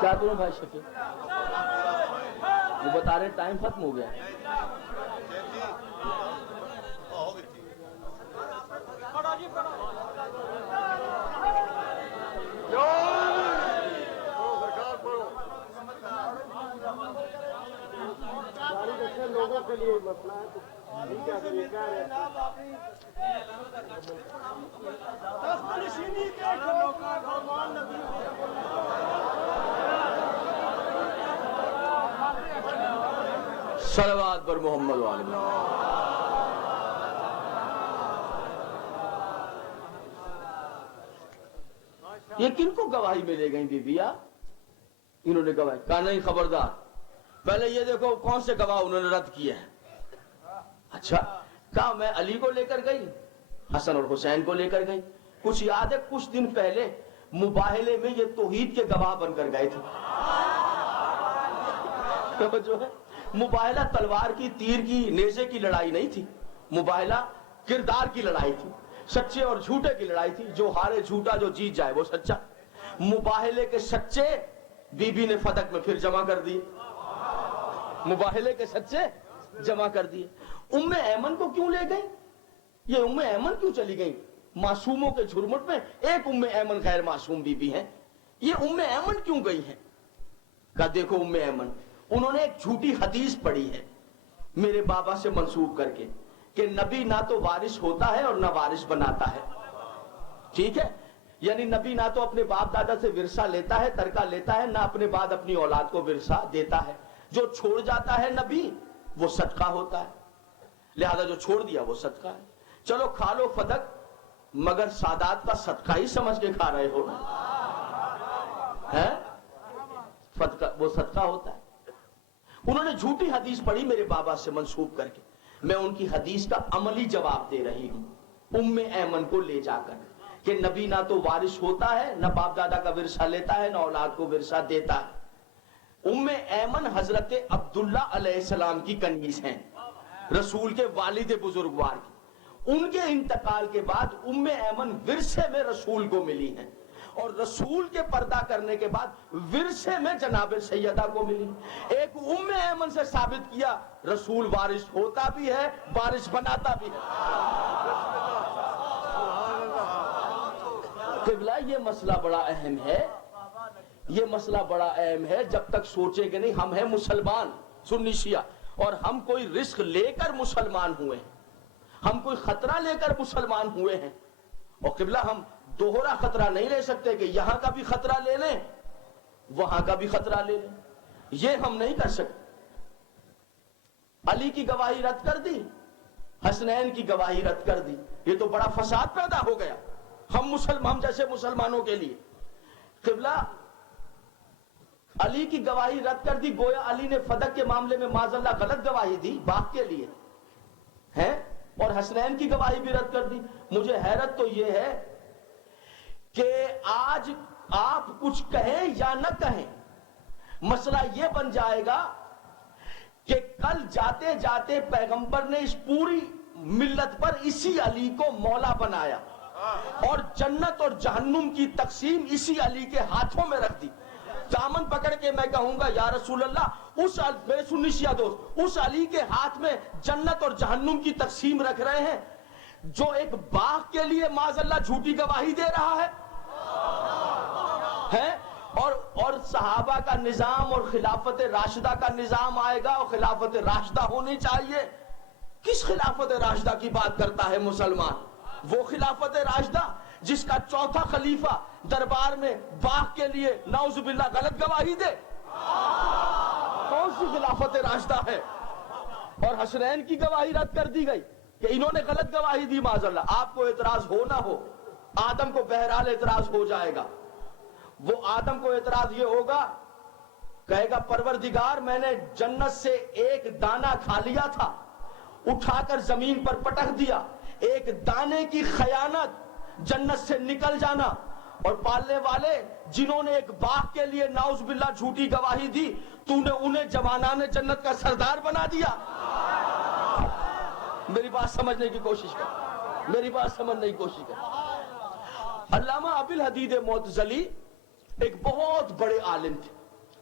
کیا کروں بھائی شفیع؟ وہ بتا رہے ٹائم ختم ہو گیا. لوگوں کے لیے مسئلہ ہے. صلوات پر محمد وآل محمد. یہ کن کو گواہی میں لے گئی بیبیا؟ انہوں نے گواہی کہا نہیں خبردار، پہلے یہ دیکھو کون سے گواہ انہوں نے رد کیا ہے. اچھا کہا میں علی کو لے کر گئی، حسن اور حسین کو لے کر گئی. کچھ یاد ہے کچھ دن پہلے مباہلے میں یہ توحید کے گواہ بن کر گئے تھے. جو ہے مباہلہ تلوار کی، تیر کی، نیزے کی لڑائی نہیں تھی، مباہلہ کردار کی لڑائی تھی، سچے اور جھوٹے کی لڑائی تھی. جو ہارے جھوٹا، جو جیت جائے وہ سچا. مباہلے کے سچے بی بی نے فدق میں پھر جمع کر دیے. مباہلے کے سچے جمع کر دیے. ام ایمن کو کیوں لے گئی؟ یہ ام ایمن کیوں چلی گئی؟ معصوموں کے جھرمٹ میں ایک ام ایمن غیر معصوم بی بی ہے، یہ ام ایمن کیوں گئی ہیں؟ کہا دیکھو ام ایمن، انہوں نے ایک جھوٹی حدیث پڑھی ہے میرے بابا سے منسوب کر کے کہ نبی نہ تو وارث ہوتا ہے اور نہ وارث بناتا ہے. ٹھیک ہے، یعنی نبی نہ تو اپنے باپ دادا سے ورثہ لیتا ہے، ترکہ لیتا ہے، نہ اپنے بعد اپنی اولاد کو ورثہ دیتا ہے. جو چھوڑ جاتا ہے نبی وہ صدقہ ہوتا ہے، لہذا جو چھوڑ دیا وہ صدقہ ہے. چلو کھا لو فدق، مگر سادات کا صدقہ ہی سمجھ کے کھا رہے ہو ہے؟ وہ صدقہ ہوتا ہے. انہوں نے جھوٹی حدیث پڑھی میرے بابا سے منسوب کر کے، میں ان کی حدیث کا عملی جواب دے رہی ہوں ام ایمن کو لے جا کر کہ نبی نہ تو وارث ہوتا ہے، نہ باپ دادا کا ورثہ لیتا ہے، نہ اولاد کو ورثہ دیتا ہے. ام ایمن حضرت عبداللہ علیہ السلام کی کنیز ہیں، رسول کے والد بزرگوار کی. ان کے انتقال کے بعد ام ایمن ورثے میں رسول کو ملی ہیں، اور رسول کے پردہ کرنے کے بعد ورثے میں جناب سیدہ کو ملی. ایک ام ایمن سے ثابت کیا رسول وارث ہوتا بھی ہے، وارث بناتا بھی ہے. قبلہ یہ مسئلہ بڑا اہم ہے، یہ مسئلہ بڑا اہم ہے. جب تک سوچیں گے نہیں ہم ہیں مسلمان سنی شیعہ، اور ہم کوئی رزق لے کر مسلمان ہوئے ہیں، ہم کوئی خطرہ لے کر مسلمان ہوئے ہیں. اور قبلہ ہم دوہرا خطرہ نہیں لے سکتے کہ یہاں کا بھی خطرہ لے لیں وہاں کا بھی خطرہ لے لیں، یہ ہم نہیں کر سکتے. علی کی گواہی رد کر دی، حسنین کی گواہی رد کر دی، یہ تو بڑا فساد پیدا ہو گیا ہم جیسے مسلمانوں کے لیے. قبلہ علی کی گواہی رد کر دی، گویا علی نے فدق کے معاملے میں معاذ اللہ غلط گواہی دی باپ کے لیے ہے، اور حسنین کی گواہی بھی رد کر دی. مجھے حیرت تو یہ ہے کہ آج آپ کچھ کہیں یا نہ کہیں، مسئلہ یہ بن جائے گا کہ کل جاتے جاتے پیغمبر نے اس پوری ملت پر اسی علی کو مولا بنایا اور جنت اور جہنم کی تقسیم اسی علی کے ہاتھوں میں رکھ دی. دامن پکڑ کے میں کہوں گا یا رسول اللہ، اس میرے سنی شیعہ دوست، اس علی کے ہاتھ میں جنت اور جہنم کی تقسیم رکھ رہے ہیں جو ایک باغ کے لیے معاذ اللہ جھوٹی گواہی دے رہا ہے. اور صحابہ کا نظام اور خلافت راشدہ کا نظام آئے گا، اور خلافت راشدہ ہونی چاہیے. کس خلافت راشدہ کی بات کرتا ہے مسلمان؟ وہ خلافت راشدہ جس کا چوتھا خلیفہ دربار میں باغ کے لیے نعوذ باللہ غلط گواہی دے. کون سی خلافت راشدہ ہے؟ اور حسنین کی گواہی رد کر دی گئی کہ انہوں نے غلط گواہی دی. معاذ اللہ، آپ کو اعتراض ہو نہ ہو، آدم کو بہرحال اعتراض ہو جائے گا. وہ آدم کو اعتراض یہ ہوگا، کہے گا پروردگار میں نے جنت سے ایک دانہ کھا لیا تھا، اٹھا کر زمین پر پٹک دیا. ایک دانے کی خیانت جنت سے نکل جانا، اور پالنے والے جنہوں نے ایک باغ کے لیے نعوذ باللہ جھوٹی گواہی دی، تو نے انہیں جوانان جنت کا سردار بنا دیا. میری بات سمجھنے کی کوشش کر، میری بات سمجھنے کی کوشش کر. علامہ ابو الحدید معتزلی ایک بہت بڑے عالم تھے،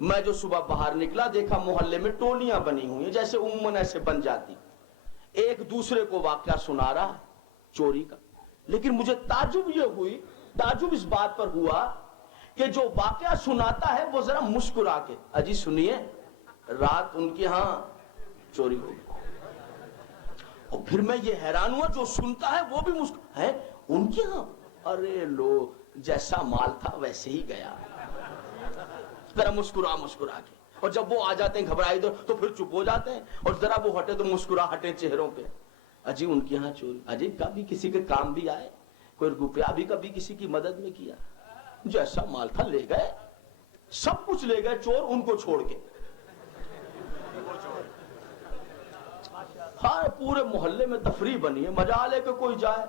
میں جو صبح باہر نکلا دیکھا محلے میں ٹولیاں بنی ہوئی ہیں جیسے عموماً ایسے بن جاتی, ایک دوسرے کو واقعہ سنا رہا چوری کا. لیکن مجھے تعجب اس بات پر ہوا کہ جو واقعہ سناتا ہے وہ ذرا مسکرا کے, اجی سنیے رات ان کے ہاں چوری ہو گئی. اور پھر میں یہ حیران ہوا جو سنتا ہے وہ بھی ہے ان کے ہاں, ارے لو جیسا مال تھا ویسے ہی گیا, ذرا مسکرا کے. اور جب وہ آ جاتے ہیں گھبرائے تو پھر چپ ہو جاتے ہیں, اور ذرا وہ ہٹے تو مسکرا ہٹے چہروں پہ. اجی ان کے ہاں چوری, اجی کبھی کسی کے کام بھی آئے, کوئی روپیہ بھی کبھی کسی کی مدد میں کیا, جیسا مال تھا لے گئے, سب کچھ لے گئے چور ان کو چھوڑ کے. ہاں پورے محلے میں تفریح بنی ہے, مزہ لے کے کوئی جائے,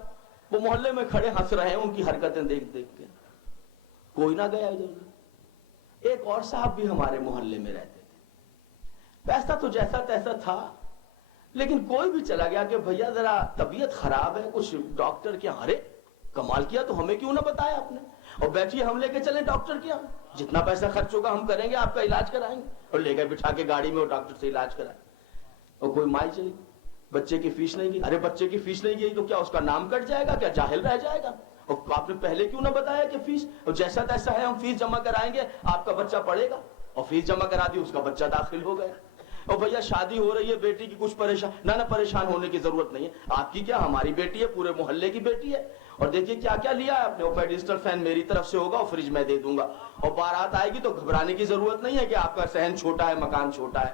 وہ محلے میں کھڑے ہنس رہے ہیں ان کی حرکتیں دیکھ کے, کوئی نہ گیا ادھر. ایک اور صاحب بھی ہمارے محلے میں رہتے تھے, پیسہ تو جیسا تیسا تھا, لیکن کوئی بھی چلا گیا کہ بھیا ذرا طبیعت خراب ہے, کچھ ڈاکٹر کے یہاں. ارے کمال کیا, تو ہمیں کیوں نہ بتایا آپ نے, اور بیٹھیے ہم لے کے چلیں ڈاکٹر کے یہاں, جتنا پیسہ خرچ ہوگا ہم کریں گے, آپ کا علاج کرائیں گے. اور لے گئے بٹھا کے گاڑی میں, اور ڈاکٹر سے علاج کرائے. اور کوئی مائی چلی, بچے کی فیس نہیں گئی. ارے بچے کی فیس نہیں گئی تو کیا اس کا نام کٹ جائے گا, کیا جاہل رہ جائے گا؟ اور آپ نے پہلے کیوں نہ بتایا کہ فیس, اور جیسا تیسا ہے ہم فیس جمع کرائیں گے, آپ کا بچہ پڑھے گا. اور فیس جمع کرا دی, اس کا بچہ داخل ہو گیا. اور بھیا شادی ہو رہی ہے بیٹی کی, کچھ پریشان ہونے کی ضرورت نہیں ہے, آپ کی کیا ہماری بیٹی ہے, پورے محلے کی بیٹی ہے. اور دیکھیے کیا کیا لیا ہے آپ نے, وہ پیڈسٹل فین میری طرف سے ہوگا, اور فریج میں دے دوں گا. اور بارات آئے گی تو گھبرانے کی ضرورت نہیں ہے کہ آپ کا صحن چھوٹا ہے, مکان چھوٹا ہے,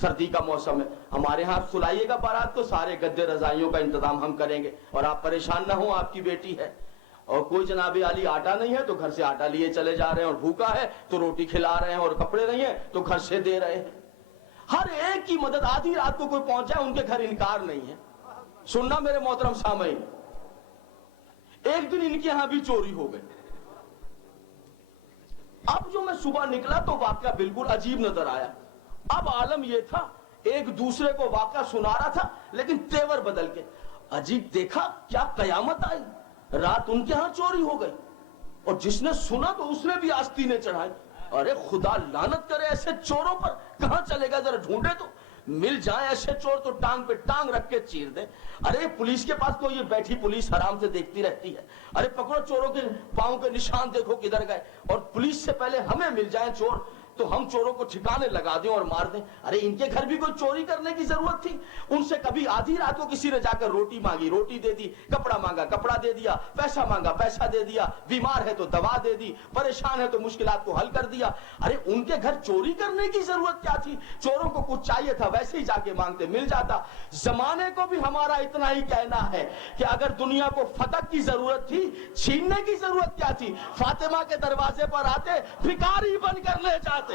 سردی کا موسم ہے. ہمارے ہاں سلائیے گا بارات تو سارے گدے رضائیوں کا انتظام ہم کریں گے, اور آپ پریشان نہ ہوں, آپ کی بیٹی ہے. اور کوئی جناب عالی آٹا نہیں ہے تو گھر سے آٹا لیے چلے جا رہے ہیں, اور بھوکا ہے تو روٹی کھلا رہے ہیں, اور کپڑے نہیں ہیں تو گھر سے دے رہے ہیں. ہر ایک کی مدد. آدھی رات کو کوئی پہنچ جائے, ان کے گھر انکار نہیں ہے. سننا میرے محترم سامعین, ایک دن ان کے ہاں بھی چوری ہو گئی. اب جو میں صبح نکلا تو واقعہ بالکل عجیب نظر آیا. اب عالم یہ تھا, ایک دوسرے کو واقعہ سنا رہا تھا لیکن تیور بدل کے. عجیب دیکھا کیا قیامت آئی, رات ان کے ہاں چوری ہو گئی, اور جس نے سنا تو اس نے بھی آستینے چڑھائی. ارے خدا لعنت کرے ایسے چوروں پر, کہاں چلے گا, ذرا ڈھونڈے تو مل جائیں ایسے چور تو ٹانگ پہ ٹانگ رکھ کے چیر دیں. ارے پولیس کے پاس تو یہ بیٹھی پولیس حرام سے دیکھتی رہتی ہے. ارے پکڑو چوروں کے پاؤں کے نشان, دیکھو کدھر گئے, اور پولیس سے پہلے ہمیں مل جائیں چور تو ہم چوروں کو ٹھکانے لگا دیں اور مار دیں. ارے ان کے گھر بھی کوئی چوری کرنے کی ضرورت تھی, ان سے کبھی آدھی رات کو کسی نے جا کر روٹی مانگی, روٹی دے دی, کپڑا مانگا, کپڑا دے دیا, پیسہ مانگا, پیسہ دے دیا, بیمار ہے تو دوا دے دی, پریشان ہے تو مشکلات کو حل کر دیا. ارے ان کے گھر چوری کرنے کی ضرورت کیا تھی, چوروں کو کچھ چاہیے تھا ویسے ہی جا کے مانگتے مل جاتا. زمانے کو بھی ہمارا اتنا ہی کہنا ہے کہ اگر دنیا کو فتح کی ضرورت تھی, چھیننے کی ضرورت کیا تھی, فاطمہ کے دروازے پر آتے, بھکاری بن کر لے جاتے,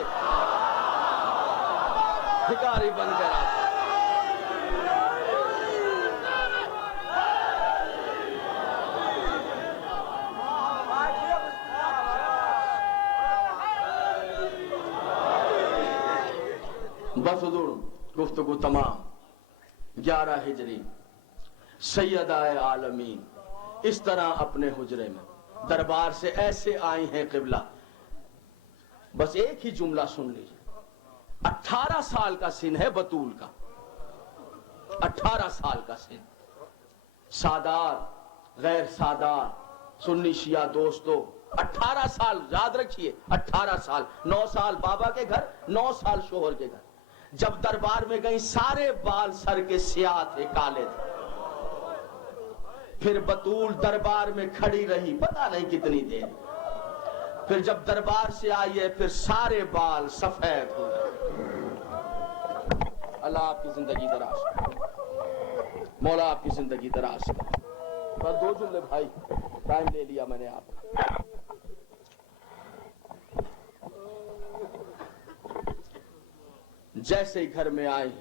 بھکاری بن کر آتے. بس حضور گفتگو تمام. 11 ہجری سیدہ عالمین اس طرح اپنے حجرے میں دربار سے ایسے آئی ہیں قبلہ. بس ایک ہی جملہ سن لیجیے. 18 سال کا سن ہے بطول کا, 18 سال کا سن. سادات غیر سادات, سنی شیعہ دوستو, 18 سال یاد رکھیے, 18 سال. 9 سال بابا کے گھر, 9 سال شوہر کے گھر. جب دربار میں گئی سارے بال سر کے سیاہ تھے, کالے تھے. پھر بطول دربار میں کھڑی رہی پتہ نہیں کتنی دیر. پھر جب دربار سے آئی ہے پھر سارے بال سفید ہو گئے. اللہ آپ کی زندگی دراز کرے, مولا آپ کی زندگی دراز کرے. بس 2 جملے بھائی, ٹائم لے لیا میں نے آپ کا. جیسے ہی گھر میں آئی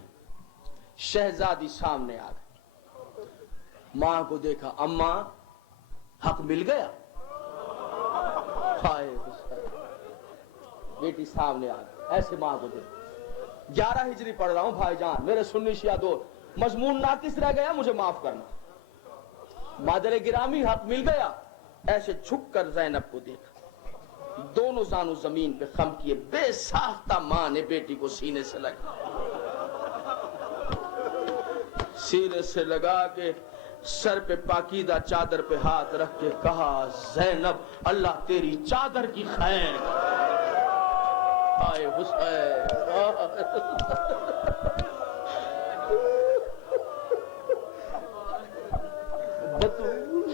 شہزادی سامنے آ گئی. ماں کو دیکھا, اماں حق مل گیا. بیٹی سامنے آ گئی, ایسے ماں کو دیکھا. 11 ہجری پڑھ رہا ہوں بھائی جان, میرے سنی شیعہ دوست, مضمون ناقص رہ گیا مجھے معاف کرنا. مادر گرامی حق مل گیا. ایسے جھک کر زینب کو دیکھا. دونوں زانو زمین پہ خم کیے، بے ساختہ ماں نے بیٹی کو سینے سے لگا، سینے سے لگا کے سر پہ پاکیدہ چادر پہ ہاتھ رکھ کے کہا، زینب اللہ تیری چادر کی خیر آئے حسین۔ بطول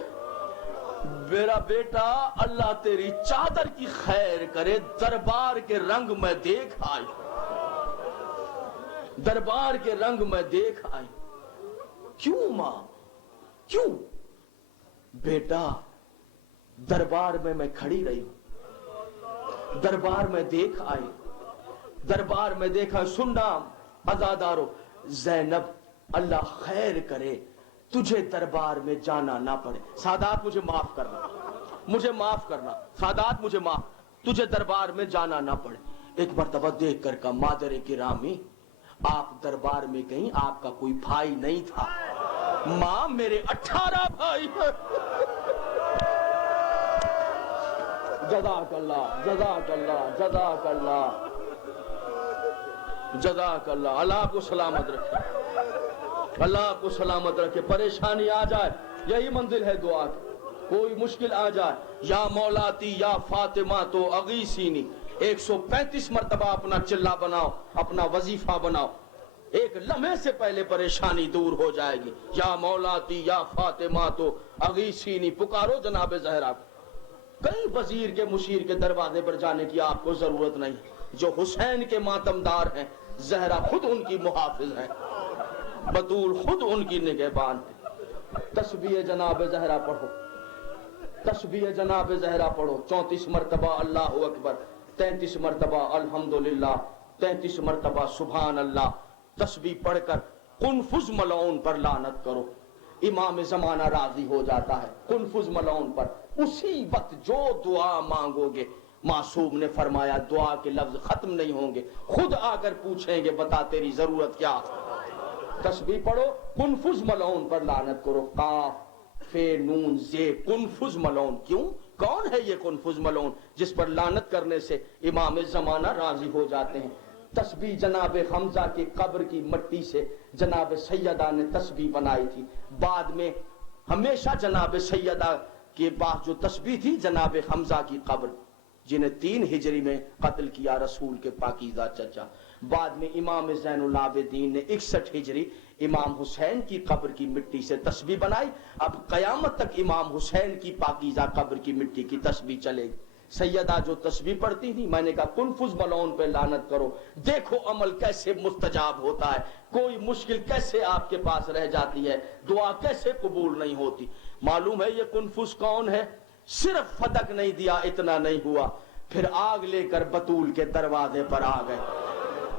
میرا بیٹا اللہ تیری چادر کی خیر کرے، دربار کے رنگ میں دیکھ آئی، دربار کے رنگ میں دیکھ آئی۔ کیوں ماں کیوں؟ بیٹا دربار میں کھڑی رہی ہوں، دربار میں دیکھ آئی، دربار میں دیکھا، سننا عزادارو، زینب اللہ خیر کرے تجھے دربار میں جانا نہ پڑے۔ سادات مجھے معاف کرنا، مجھے معاف کرنا، سادات مجھے معاف، تجھے دربار میں جانا نہ پڑے۔ ایک مرتبہ دیکھ کر کہا، مادر گرامی آپ دربار میں گئیں، آپ کا کوئی بھائی نہیں تھا؟ ماں میرے 18 بھائی ہیں۔ جزاک اللہ جزاک اللہ جزاک اللہ جزاک اللہ، اللہ آپ کو سلامت رکھے، اللہ آپ کو سلامت رکھے۔ پریشانی آ جائے یہی منزل ہے دعا کی، کوئی مشکل آ جائے، یا مولاتی یا فاطمہ تو اغیثینی 135 مرتبہ اپنا چلا بناؤ، اپنا وظیفہ بناؤ، ایک لمحے سے پہلے پریشانی دور ہو جائے گی۔ یا مولاتی یا فاطمہ تو اغیثینی، پکارو جناب زہرا کو۔ کئی وزیر کے مشیر کے دروازے پر جانے کی آپ کو ضرورت نہیں، جو حسین کے ماتمدار ہیں، زہرا خود ان کی محافظ ہے، بطول خود ان کی نگہبان ہے۔ تسبیح جناب زہرا پڑھو، تسبیح جناب زہرا پڑھو، 34 مرتبہ اللہ اکبر، 33 مرتبہ الحمدللہ، 33 مرتبہ سبحان اللہ۔ تسبیح پڑھ کر قنفذ ملعون پر لعنت کرو، امام زمانہ راضی ہو جاتا ہے قنفذ ملعون پر۔ اسی وقت جو دعا مانگو گے، معصوم نے فرمایا دعا کے لفظ ختم نہیں ہوں گے، خود آ کر پوچھیں گے بتا تیری ضرورت کیا۔ تسبیح پڑھو، قنفذ ملعون پر لعنت کرو، قاف فے نون زے، قنفذ ملعون۔ کیوں؟ کون ہے یہ قنفذ ملعون جس پر لعنت کرنے سے امام زمانہ راضی ہو جاتے ہیں؟ تسبیح جناب حمزہ کی قبر کی مٹی سے جناب سیدہ نے تسبیح بنائی تھی، بعد میں ہمیشہ جناب سیدہ کے پاس جو تسبیح تھی جناب حمزہ کی قبر، جنہیں 3 ہجری میں قتل کیا رسول کے پاکیزہ چچا، بعد میں امام زین العابدین نے 61 ہجری امام حسین کی قبر کی مٹی سے تسبیح بنائی۔ اب قیامت تک امام حسین کی پاکیزہ قبر کی مٹی کی تسبیح چلے گی۔ سیدہ جو تسبیح پڑھتی تھی، میں نے کہا قنفذ ملعون پہ لعنت کرو، دیکھو عمل کیسے مستجاب ہوتا ہے، کوئی مشکل کیسے آپ کے پاس رہ جاتی ہے، دعا کیسے قبول نہیں ہوتی۔ معلوم ہے یہ قنفذ کون ہے؟ صرف فدق نہیں دیا اتنا نہیں ہوا، پھر آگ لے کر بطول کے دروازے پر آ گئے۔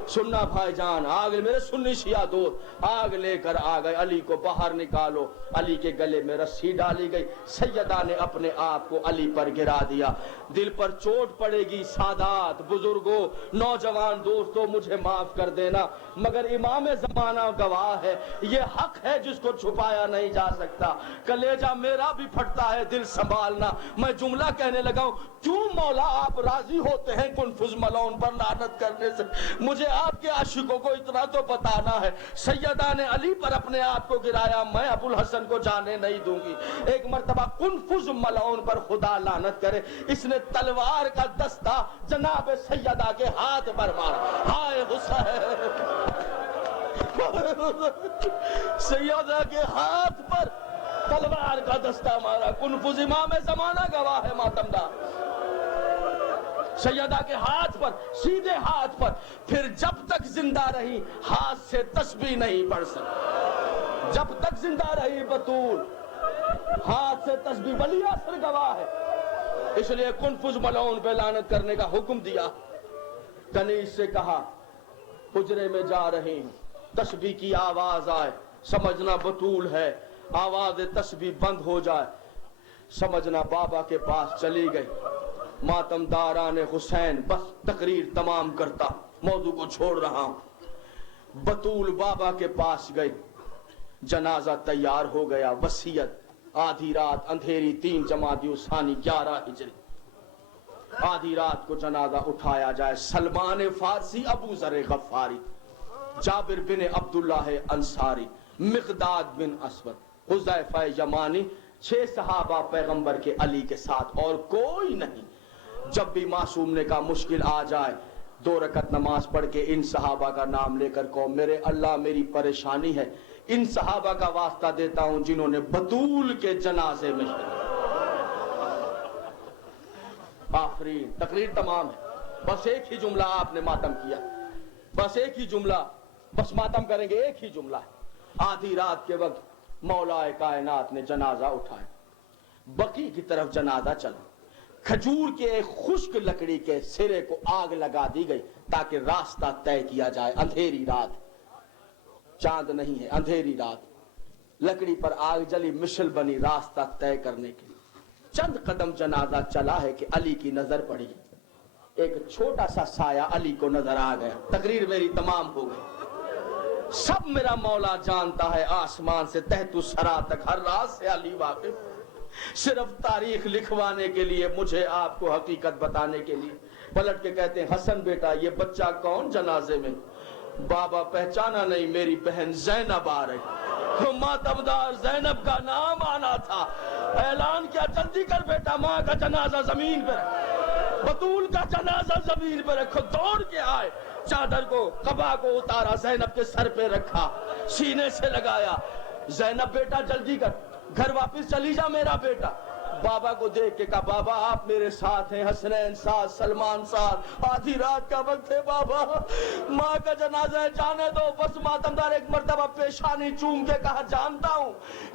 سننا بھائی جان، آگ میرے سنی شیعہ دوست، آگ لے کر آ گئے، علی کو باہر نکالو، علی کے گلے میں رسی ڈالی گئی، سیدہ نے اپنے آپ کو علی پر گرا دیا۔ دل پر چوٹ پڑے گی، سادات بزرگوں نوجوان دوستوں مجھے معاف کر دینا، مگر امام زمانہ گواہ ہے، یہ حق ہے جس کو چھپایا نہیں جا سکتا۔ کلیجہ میرا بھی پھٹتا ہے، دل سنبھالنا۔ میں جملہ کہنے لگا ہوں، کیوں مولا آپ راضی ہوتے ہیں قنفذ ملعون پر لعنت کرنے سے؟ مجھے آپ کے عاشقوں کو اتنا تو بتانا ہے، سیدہ نے علی پر اپنے آپ کو گرایا، میں ابو الحسن کو جانے نہیں دوں گی۔ ایک مرتبہ قنفذ ملعون پر خدا لعنت کرے، اس نے تلوار کا دستہ جناب سیدہ کے ہاتھ پر مارا، ہائے حسین، سیدہ کے ہاتھ پر تلوار کا دستہ مارا۔ قنفذ امام زمانہ گواہ ہے ماتمدار، سیدہ کے ہاتھ پر، سیدھے ہاتھ پر۔ پھر جب تک زندہ رہی ہاتھ سے تسبیح نہیں پڑھ سکتی، جب تک زندہ رہی بطول ہاتھ سے تسبیح، ولی اثر گواہ ہے۔ اس لیے قنفذ ملعون پہ لعنت کرنے کا حکم دیا۔ کنیز سے کہا حجرے میں جا رہی ہوں، تسبیح کی آواز آئے سمجھنا بطول ہے، آواز تسبیح بند ہو جائے سمجھنا بابا کے پاس چلی گئی۔ ماتمداران حسین، بس تقریر تمام کرتا، موضوع کو چھوڑ رہا ہوں۔ بطول بابا کے پاس گئی، جنازہ تیار ہو گیا، وصیت، آدھی رات اندھیری 3 جمادی الثانی 11 ہجری، آدھی رات کو جنازہ اٹھایا جائے. سلمان فارسی، ابو ذر غفاری، جابر بن عبداللہ انصاری، مقداد بن اسود، حذیفہ یمانی، 6 صحابہ پیغمبر کے علی کے ساتھ اور کوئی نہیں. جب بھی معصوم نے کہا مشکل آ جائے 2 رکعت نماز پڑھ کے ان صحابہ کا نام لے کر کہو میرے اللہ میری پریشانی ہے، ان صحابہ کا واسطہ دیتا ہوں جنہوں نے بطول کے جنازے میں شرکت. آفرین. تقریر تمام ہے، بس ایک ہی جملہ آپ نے ماتم کیا، بس ایک ہی جملہ، بس ماتم کریں گے ایک ہی جملہ ہے. آدھی رات کے وقت مولا کائنات نے جنازہ اٹھایا، بقی کی طرف جنازہ چلا. کھجور کے ایک خشک لکڑی کے سرے کو آگ لگا دی گئی تاکہ راستہ طے کیا جائے. اندھیری رات، چاند نہیں ہے، اندھیری رات، لکڑی پر آگ جلی، مشل بنی راستہ طے کرنے کے. چند قدم جنازہ چلا ہے کہ علی کی نظر پڑی، ایک چھوٹا سا سایہ علی کو نظر آ گیا. تقریر میری تمام ہو گئی. سب میرا مولا جانتا ہے، آسمان سے تحت الثری تک ہر راز سے علی واقف. صرف تاریخ لکھوانے کے لیے، مجھے آپ کو حقیقت بتانے کے لیے پلٹ کے کہتے ہیں حسن بیٹا یہ بچہ کون جنازے میں؟ بابا پہچانا نہیں، میری بہن زینب آ رہی. ماتمدار زینب کا نام آنا تھا. اعلان کیا جلدی کر بیٹا، ماں کا جنازہ زمین پہ رکھو، بطول کا جنازہ زمین پہ رکھو. دوڑ کے آئے، چادر کو قبا کو اتارا، زینب کے سر پہ رکھا، سینے سے لگایا. زینب بیٹا جلدی کر، گھر واپس چلی جا میرا بیٹا. بابا کو دیکھ کے کہا بابا آپ میرے ساتھ ہیں، حسنین ساتھ، سلمان ساتھ، آدھی رات کا وقت ہے بابا، ماں کا جنازہ ہے، جانے دو. بس ماتمدار ایک مرتبہ پیشانی چوم کے کہا جانتا ہوں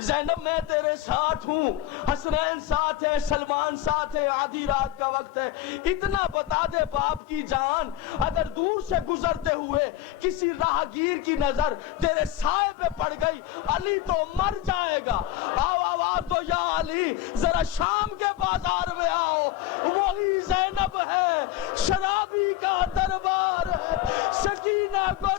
زینب میں تیرے ساتھ ہوں، حسنین ساتھ ہے، سلمان ساتھ ہے، آدھی رات کا وقت ہے. اتنا بتا دے باپ کی جان، اگر دور سے گزرتے ہوئے کسی راہگیر کی نظر تیرے سائے پہ پڑ گئی علی تو مر جائے گا. آؤ آواز دو یا علی، ذرا شام کے بازار میں آؤ، وہی زینب ہے، شرابی کا دربار ہے، سکینہ کو